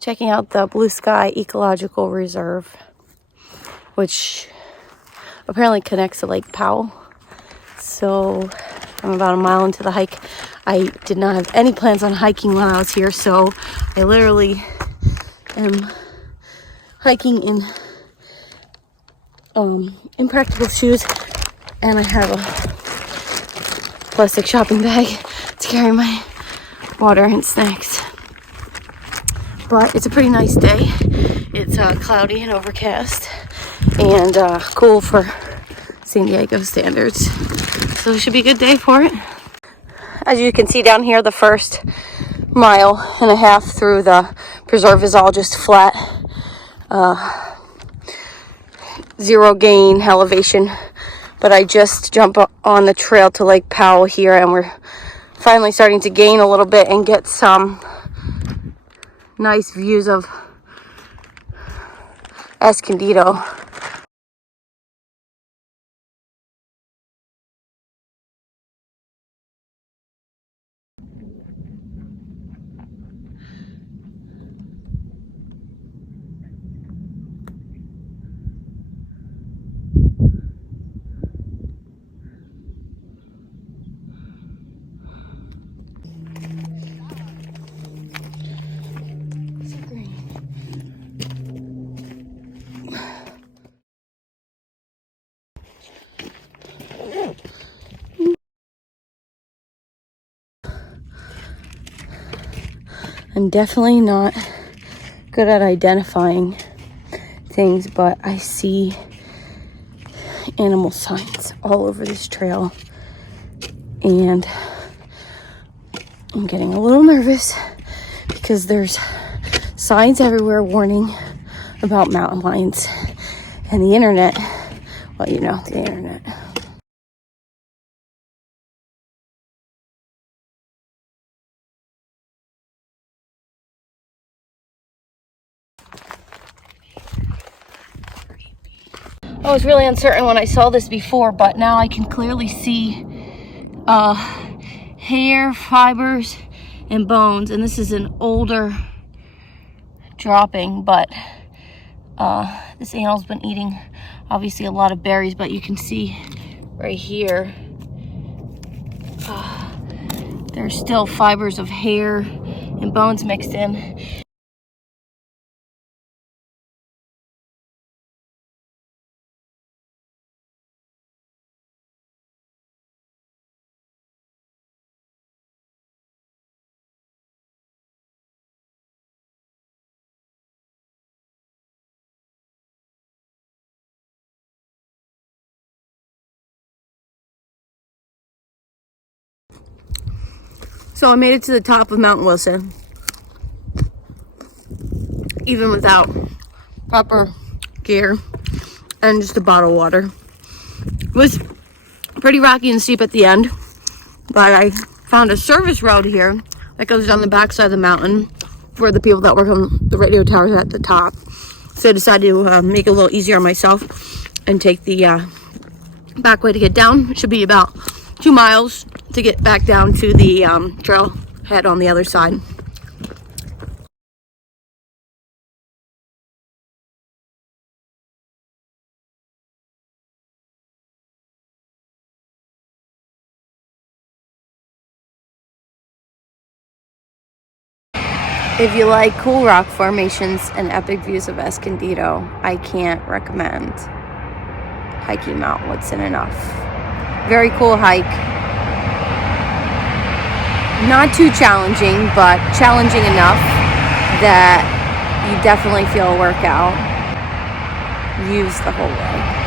checking out the Blue Sky Ecological Reserve, which apparently connects to Lake Powell. So I'm about a mile into the hike. I did not have any plans on hiking while I was here, so I literally am hiking in impractical shoes, and I have a plastic shopping bag to carry my water and snacks. But it's a pretty nice day. It's cloudy and overcast, and cool for San Diego standards. So it should be a good day for it. As you can see down here, the first mile and a half through the preserve is all just flat, zero gain elevation. But I just jumped on the trail to Lake Powell here, and we're finally starting to gain a little bit and get some nice views of Escondido. I'm definitely not good at identifying things, but I see animal signs all over this trail, and I'm getting a little nervous because there's signs everywhere warning about mountain lions, and the internet, well, you know, the internet. I was really uncertain when I saw this before, but now I can clearly see hair, fibers, and bones. And this is an older dropping, but this animal's been eating obviously a lot of berries, but you can see right here there's still fibers of hair and bones mixed in. So I made it to the top of Mount Wilson, even without proper gear and just a bottle of water. It was pretty rocky and steep at the end, but I found a service road here that goes down the backside of the mountain for the people that work on the radio towers at the top. So I decided to make it a little easier on myself and take the back way to get down. It should be about 2 miles to get back down to the trailhead on the other side. If you like cool rock formations and epic views of Escondido, I can't recommend hiking Mount Woodson enough. Very cool hike. Not too challenging, but challenging enough that you definitely feel a workout. Views the whole way.